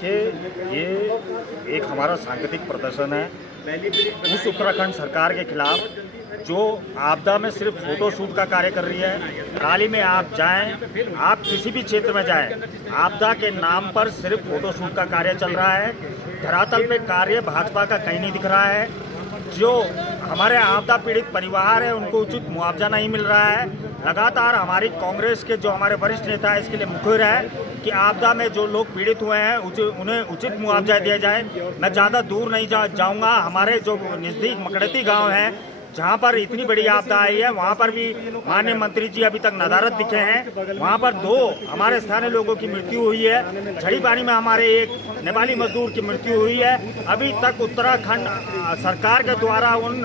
देखिए, ये एक हमारा सांकेतिक प्रदर्शन है उस उत्तराखंड सरकार के खिलाफ जो आपदा में सिर्फ फोटो शूट का कार्य कर रही है। हाल ही में आप जाएं, आप किसी भी क्षेत्र में जाएं, आपदा के नाम पर सिर्फ फोटो शूट का कार्य चल रहा है। धरातल पे कार्य भाजपा का कहीं नहीं दिख रहा है। जो हमारे आपदा पीड़ित परिवार है उनको उचित मुआवजा नहीं मिल रहा है। लगातार हमारी कांग्रेस के जो हमारे वरिष्ठ नेता है इसके लिए मुखर है कि आपदा में जो लोग पीड़ित हुए हैं उन्हें उचित मुआवजा दिया जाए। मैं ज़्यादा दूर नहीं जाऊंगा। हमारे जो नज़दीक मकड़ती गांव है जहां पर इतनी बड़ी आपदा आई है वहां पर भी माननीय मंत्री जी अभी तक नदारत दिखे हैं। वहां पर 2 हमारे स्थानीय लोगों की मृत्यु हुई है। झड़ी पानी में हमारे एक नेपाली मजदूर की मृत्यु हुई है। अभी तक उत्तराखंड सरकार के द्वारा उन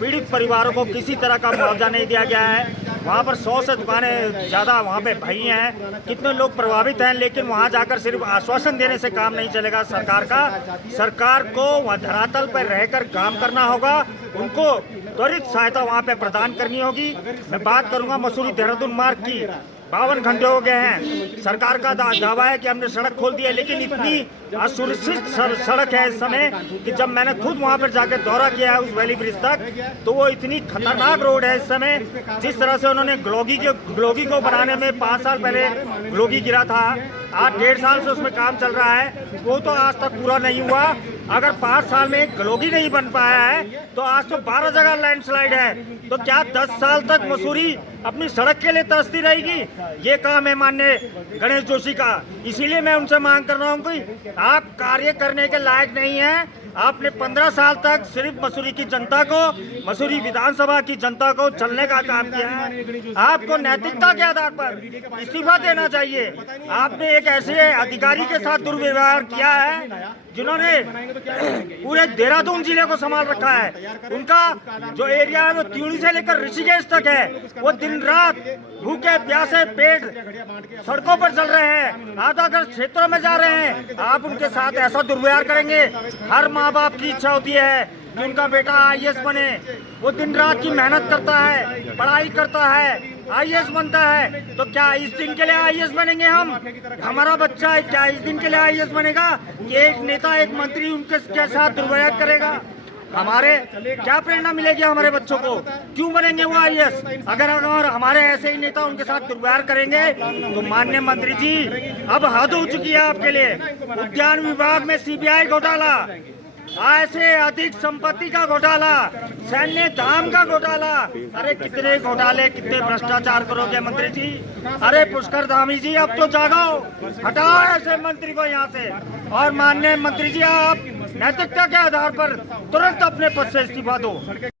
पीड़ित परिवारों को किसी तरह का मुआवजा नहीं दिया गया है। वहाँ पर 100 से दुकानें ज़्यादा वहाँ पे भई हैं। कितने लोग प्रभावित हैं, लेकिन वहाँ जाकर सिर्फ आश्वासन देने से काम नहीं चलेगा सरकार का। सरकार को वहाँ धरातल पर रहकर काम करना होगा। उनको त्वरित सहायता वहाँ पे प्रदान करनी होगी। मैं बात करूँगा मसूरी देहरादून मार्ग की। 52 घंटे हो गए हैं। सरकार का दावा है कि हमने सड़क खोल दी है, लेकिन इतनी असुरक्षित सड़क है इस समय कि जब मैंने खुद वहां पर जाकर दौरा किया है उस वैली ब्रिज तक, तो वो इतनी खतरनाक रोड है इस समय। जिस तरह से उन्होंने ग्लोगी को बनाने में 5 साल पहले ग्लोगी गिरा था, आज 1.5 साल से उसमें काम चल रहा है, वो तो आज तक पूरा नहीं हुआ। अगर 5 साल में ग्लोगी नहीं बन पाया है तो आज तो 12 जगह लैंडस्लाइड है। तो क्या 10 साल तक मसूरी अपनी सड़क के लिए तरसती रहेगी? ये काम है माननीय गणेश जोशी का। इसीलिए मैं उनसे मांग कर रहा हूँ कि आप कार्य करने के लायक नहीं हैं। आपने 15 साल तक सिर्फ मसूरी की जनता को, मसूरी विधानसभा की जनता को चलने का काम किया है। आपको नैतिकता के आधार पर इस्तीफा देना चाहिए। आपने एक ऐसे अधिकारी के साथ दुर्व्यवहार किया है जिन्होंने पूरे देहरादून जिले को संभाल रखा है। उनका जो एरिया है वो त्यूणी से लेकर ऋषिकेश तक है। वो दिन रात भूखे प्यासे पेट सड़कों पर चल रहे हैं, आधागर क्षेत्रों में जा रहे हैं। आप उनके साथ ऐसा दुर्व्यवहार करेंगे? हर माँ बाप की इच्छा होती है कि उनका बेटा IAS बने। वो दिन रात की मेहनत करता है, पढ़ाई करता है, IAS बनता है। तो क्या इस दिन के लिए IAS बनेंगे हम? हमारा बच्चा है, क्या इस दिन के लिए IAS बनेगा कि एक नेता, एक मंत्री उनके साथ दुर्व्यवहार करेगा? हमारे क्या प्रेरणा मिलेगी हमारे बच्चों को? क्यों बनेंगे वो IAS? अगर हमारे ऐसे ही नेता उनके साथ दुर्व्यवहार करेंगे तो माननीय मंत्री जी, अब हद हो चुकी है आपके लिए। उद्यान विभाग में CBI घोटाला, ऐसे अधिक संपत्ति का घोटाला, सैन्य धाम का घोटाला। अरे कितने घोटाले, कितने भ्रष्टाचार करोगे मंत्री जी? अरे पुष्कर धामी जी, अब तो जागो, हटाओ ऐसे मंत्री को यहाँ से। और माननीय मंत्री जी, आप नैतिकता के आधार पर तुरंत अपने पद से इस्तीफा दो।